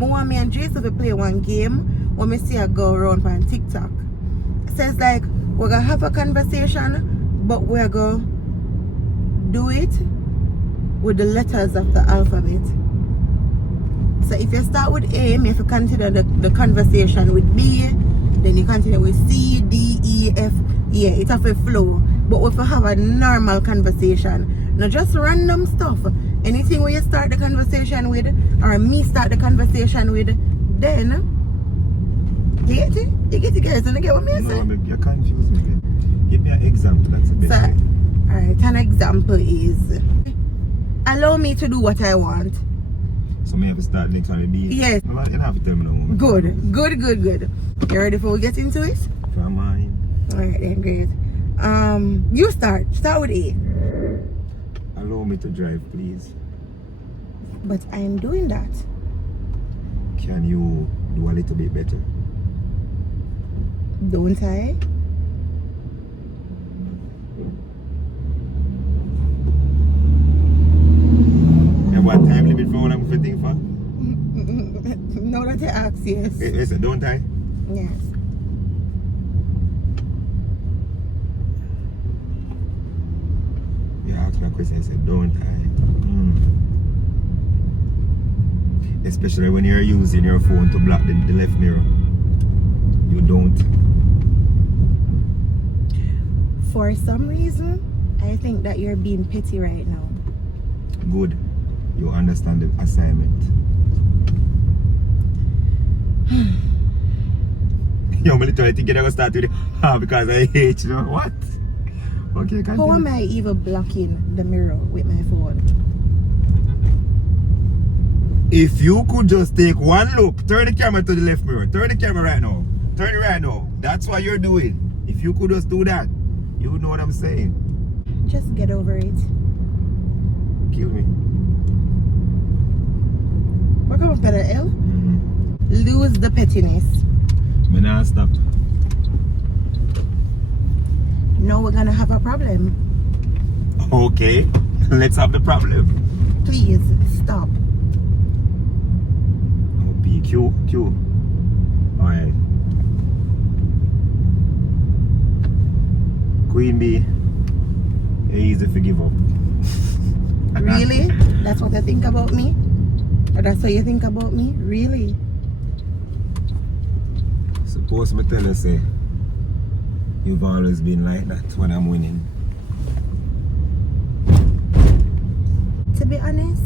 I want me and Jason to play one game when me see a girl around on TikTok. It says like, we're going to have a conversation, but we're going to do it with the letters of the alphabet. So if you start with A, you have to continue the conversation with B, then you continue with C, D, E, F. Yeah, it have a flow. But we have to have a normal conversation. Not just random stuff. Anything where you start the conversation with, or me start the conversation with, then you get it? You get it, guys? And you get what me say? No, you confuse me again. Give me an example. That's a bit. So, alright, an example is, allow me to do what I want. So me have to start next one with B? Yes. Well, you don't have to tell me no more. Good. You ready for we get into it? For mine. Alright then, great. You start with A. Allow me to drive, please. But I'm doing that. Can you do a little bit better? Don't I? And what time limit for what I'm fitting for? No, that you ask, yes. Listen, don't I? Yes. You asked me a question, I said, don't I? Especially when you're using your phone to block the left mirror. You don't. For some reason, I think that you're being petty right now. Good. You understand the assignment. You only try to get to start with because I hate you. What? Okay, continue. How am I even blocking the mirror with my phone? If you could just take one look, turn the camera to the left mirror. Turn the camera right now. Turn it right now. That's what you're doing. If you could just do that, you would know what I'm saying. Just get over it. Kill me. We're coming for the L. Lose the pettiness. Me not stop. Now we're gonna have a problem. Okay, let's have the problem. Please stop. Oh, B, Q. Alright. Queen B. Easy to give up. Really? That's what you think about me? Or that's what you think about me? Really? Suppose me tell you, say, you've always been like that when I'm winning. To be honest,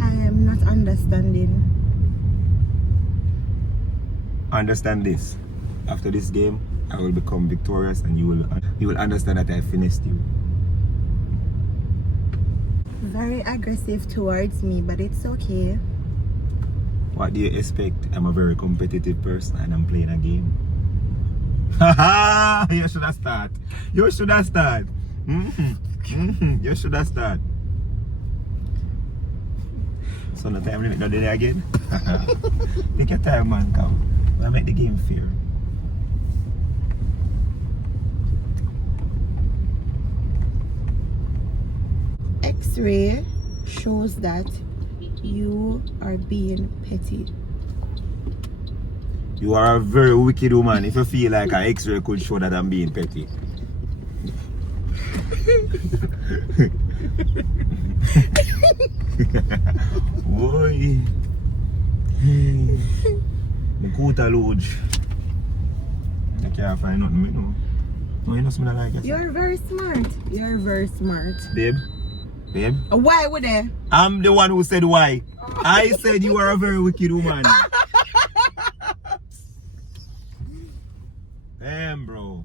I am not understanding. Understand this. After this game, I will become victorious and you will understand that I finished you. Very aggressive towards me, but it's okay. What do you expect? I'm a very competitive person and I'm playing a game. Haha! You should have started. You should have started. You should have started. So no time limit, no delay again. Take your time, man. Come. We'll make the game fair. X-ray shows that you are being petty. You are a very wicked woman if you feel like an X-ray could show that I'm being petty. Boy. The Kuta Lodge. I can't find nothing, you know. No, you know something like that. You're very smart. You're very smart. Babe? Why would I? I'm the one who said why. I said you are a very wicked woman. Damn, bro.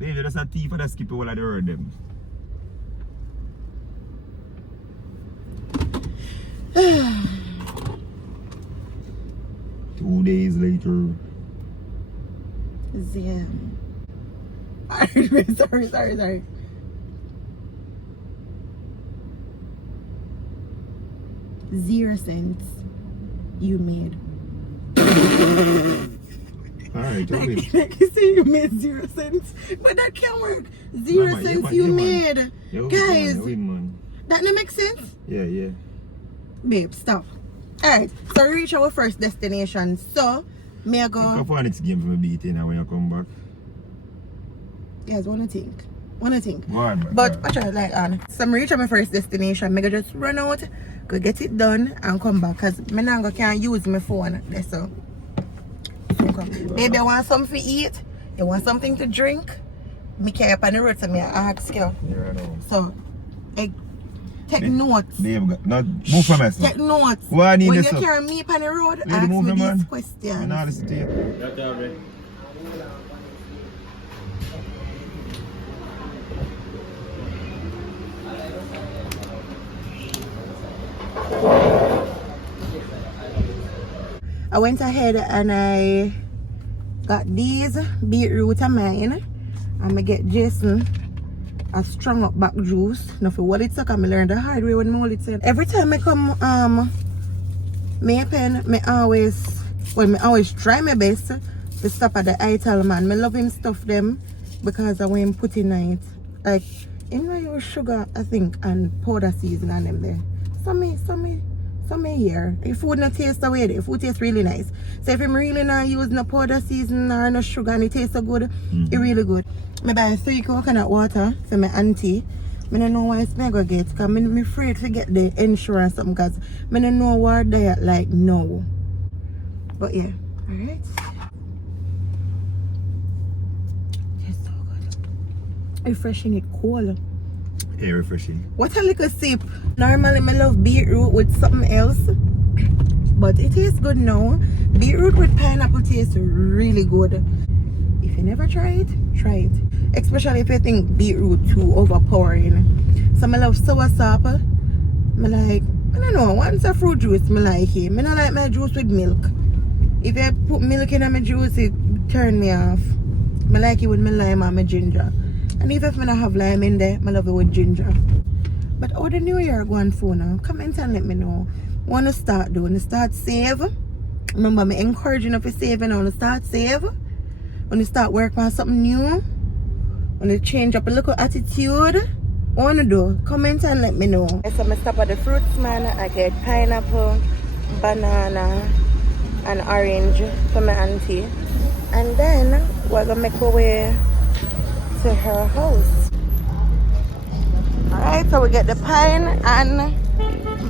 Babe, you're just a thief and a skipper while I heard them. Two days later. Zam. Sorry. 0 cents you made. Alright, tell me. Like you say you made 0 cents, but that can't work. 0 Mama, cents you made. You Guys, win, man. that don't make sense? Yeah. Babe, stop. Alright, so we reach our first destination. So, me I go. Pick up on its game for me beating and when you come back. Yes, wanna think. Go on, man. But I try like on. So I reach my first destination. I go just run out, go get it done and come back. Cause me now can't use my phone. That's so. Maybe I want something to eat. You want something to drink. Me carry up on the road so me ask you. Yeah, I know. So take notes. Babe, not move from us. Take notes. What I need when is you up. carry me up on the road, Lady, ask move me them, man. these questions. I'm not listening to you. I went ahead and I got these beetroot of mine. I'm gonna get Jason a strong up back juice. Now for what it's like, I learned the hard way when I it said. Every time I come Mapen, me always try my best to stop at the Ital man. I love him stuff them because I want him put in it. Like him use sugar, I think, and powder season on them there. Some here. The food not taste away. The food tastes really nice. So if I'm really not using no powder season or no sugar and it tastes so good, it really good. I buy 3 coconut water for my auntie. I don't know why it's me go get because I'm afraid to get the insurance something because I don't know what they like no. But yeah, alright. It's so good. Refreshing it cold. Yeah, refreshing. What a little sip. Normally I love beetroot with something else. But it tastes good now. Beetroot with pineapple tastes really good. If you never try it, try it. Especially if you think beetroot too overpowering. So I love soursop. I don't know, once a fruit juice I like it. I don't like my juice with milk. If I put milk in my juice, it turn me off. I like it with my lime and my ginger. And even if I don't have lime in there, I love it with ginger. But how the new year going for now? Comment and let me know. Want to start doing? Start save. Remember, I'm encouraging you to save and I want to start save. When you start working on something new. When you change up a little attitude. What want to do? Comment and let me know. So I stop at the fruits man. I get pineapple, banana, and orange for my auntie. And then we're going to make our way to her house. Alright, so we get the pine and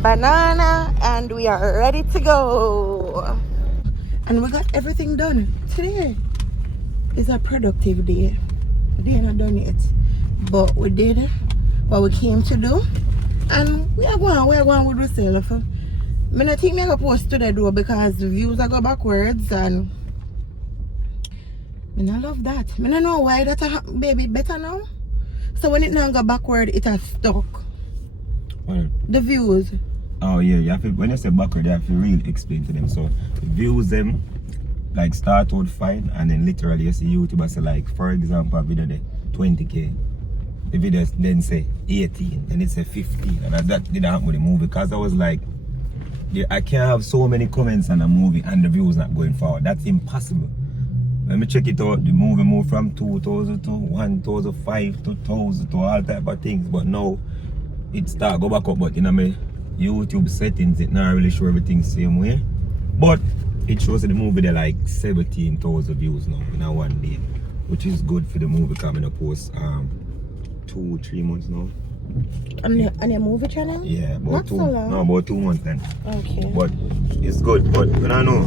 banana and we are ready to go. And we got everything done. Today is a productive day. We are not done yet. But we did what we came to do. And we are going with ourselves. I don't think I'm going to post today though because the views are go backwards and I love that. I don't know why that baby better now. So when it now go backward, it has stuck. What? The views. Oh yeah, you have to, when you say backward, you have to really explain to them. So the views them like start out fine and then literally you see YouTubers say like, for example, a video there 20k. The video then say 18 and it say 15 and that didn't happen with the movie because I was like, I can't have so many comments on a movie and the views not going forward. That's impossible. Let me check it out. The movie moved from 2,000 to 1,005 to 2,000 to all type of things. But now it start go back up. But in my YouTube settings, it not really show everything same way. But it shows that the movie there like 17,000 views now in a one day, which is good for the movie coming up post 2-3 months now. On your movie channel? Yeah, about not 2. So long. No, about 2 months then. Okay. But it's good. But when I know,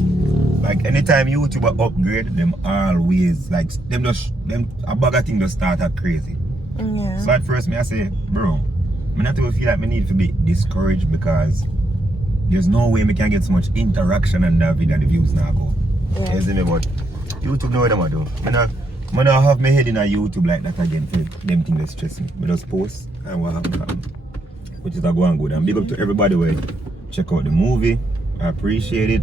like anytime YouTuber upgrade, them always like them a bag of thing just start at crazy. Yeah. So at first I say, bro, I not even feel like I need to be discouraged because there's no way I can get so much interaction on that video and the views now go. Yeah. You see me? But YouTube know what I'm do. I don't have my head in a YouTube like that again for them things that stress me. I just post and what happen, which is a going good. And big up to everybody who check out the movie. I appreciate it.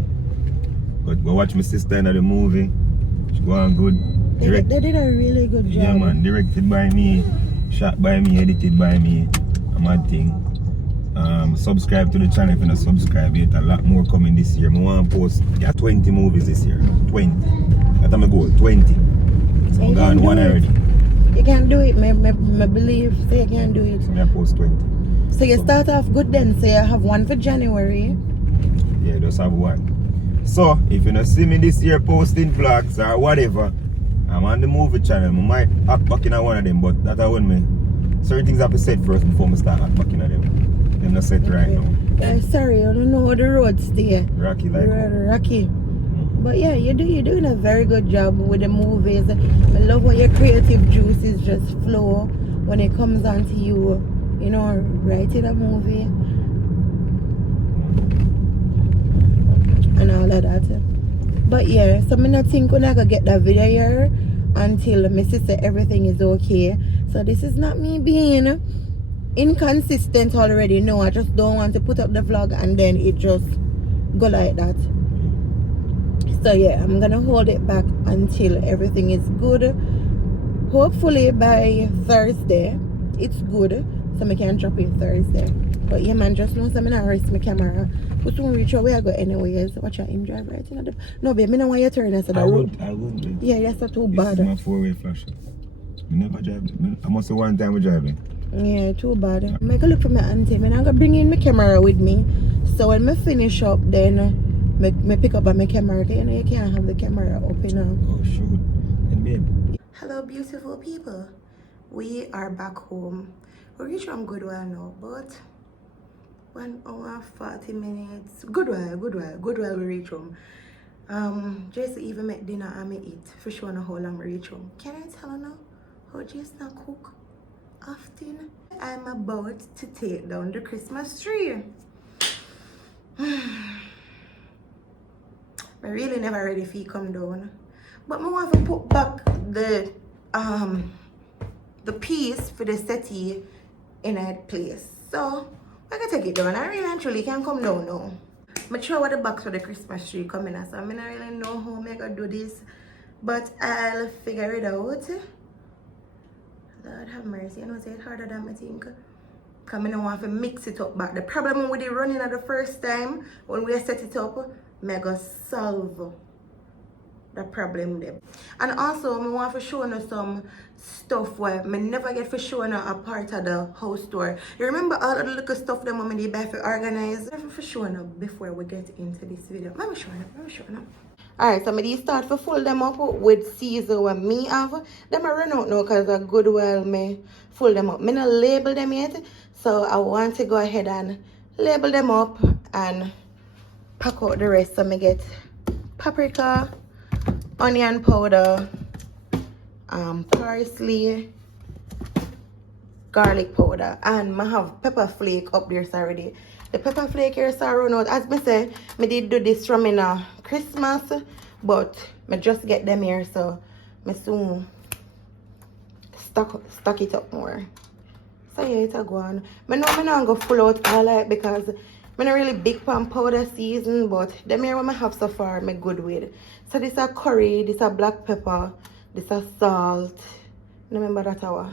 But go watch my sister in the movie. She going good. They did a really good job. Yeah man, directed by me, shot by me, edited by me. A mad thing. Subscribe to the channel if you're not subscribed yet. A lot more coming this year. I want to post 20 movies this year. 20. That's my goal. 20. So I'm gone one already. You can do it. I believe so you can do it. So I post 20. So you start off good then. So you have one for January. Yeah, just have one. So, if you don't see me this year posting vlogs or whatever, I'm on the movie channel. I might act back in one of them, but that I want me. Certain things have to set first before I start act back in them. Them not set right now. Sorry, I don't know how the road stay. Rocky like Rocky. But yeah, you're doing a very good job with the movies. I love how your creative juices just flow when it comes onto you, you know, writing a movie and all of that. But yeah, so I not think when I could get that video here until my sister everything is okay. So this is not me being inconsistent already. No, I just don't want to put up the vlog and then it just go like that. So yeah, I'm gonna hold it back until everything is good. Hopefully by Thursday it's good, so I can drop it Thursday. But yeah man, just know I'm gonna rest my camera. But soon reach where I go anyways. Watch out him drive right in the... No babe, I don't want you to turn us. I would. Yeah, that's not too This bad. is my 4-way flash. I never drive. I must say one time we driving. Yeah, too bad. I'm gonna look for my auntie. I'm gonna bring in my camera with me. So when I finish up, then me pick up my camera. You know, you can't have the camera up, you know. Oh, shoot. And babe. Hello, beautiful people. We are back home. We reached from good while now, but 1 hour 40 minutes. Good while we reach home. Just even make dinner and me eat. For sure, know how long we reach home. Can I tell you now how just not cook often? I'm about to take down the Christmas tree. I really never ready for it come down, but I want to put back the piece for the settee in a place. So I can take it down. I really and truly can come down now. I'm sure what the box for the Christmas tree coming in, so I mean I really know how I'm gonna do this, but I'll figure it out. Lord have mercy, you know it's harder than I think. Because I don't want to mix it up back. The problem with it running at the first time, when we set it up, I go solve the problem there. And also, I want to show you some stuff where I never get for showing a part of the house tour. You remember all of the little stuff that I need buy for organize? Never for showing up before we get into this video. Let me show you. Alright, so I start to fold them up with scissors what me have. Them I run out now because a good while me fold them up. I not label them yet. So I want to go ahead and label them up and pack out the rest. So I get paprika, onion powder, parsley, garlic powder, and I have pepper flake up there already. The pepper flake here is run out. As I say, I did do this from in Christmas, but I just get them here, so I soon stock it up more. So yeah, it's a go on. I know I'm not going to full out all that because I'm not really big pan powder season, but them here what I have so far I'm good with. So this is curry, this is black pepper, this is salt. Remember that hour?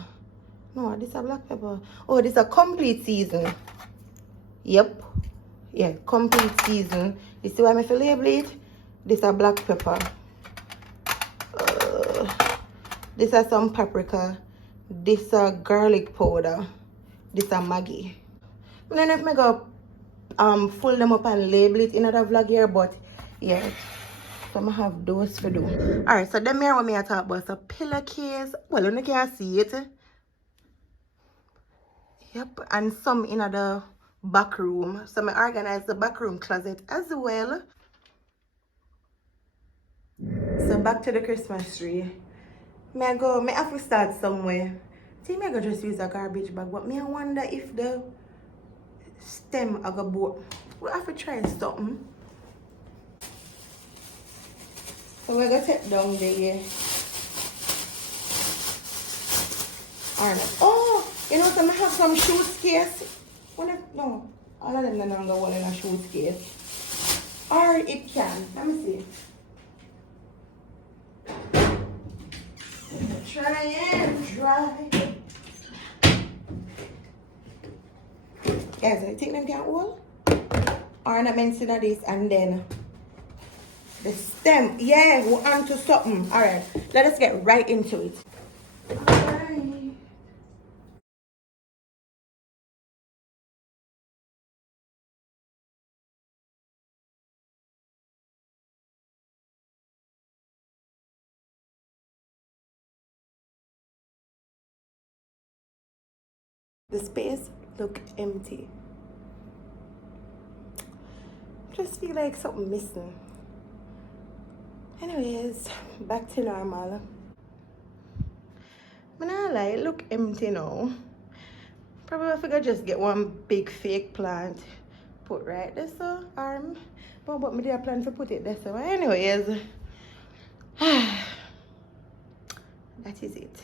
No, this is black pepper. Oh, this is a complete season. Yep. Yeah, complete season. You see why I feel label it? This is black pepper. This is some paprika. This is garlic powder. This is Maggi. I don't know if I go full them up and label it in another vlog here, but yeah. So I have those for do. Alright, so them here what me I talk about is a pillowcase. Well, you can see it. Yep, and some in the back room. So I organize the back room closet as well. So back to the Christmas tree. I have to start somewhere. See, I go just use a garbage bag, but I wonder if the stem I go both. We have to try something. So we're gonna take down the Alright. Oh, you know, so I have some shoes case. No, all of them are not going in a shoes case. Or it can. Let me see. Try and dry. Guys, I think them can hold. Ornaments in this and then the stem. Yeah, we're on to something. Alright, let us get right into it. The space look empty. Just feel like something missing. Anyways, back to normal. But not lie, it look empty now. Probably I figure just get one big fake plant, put right there so arm. But me did plan to put it there so anyways. That is it.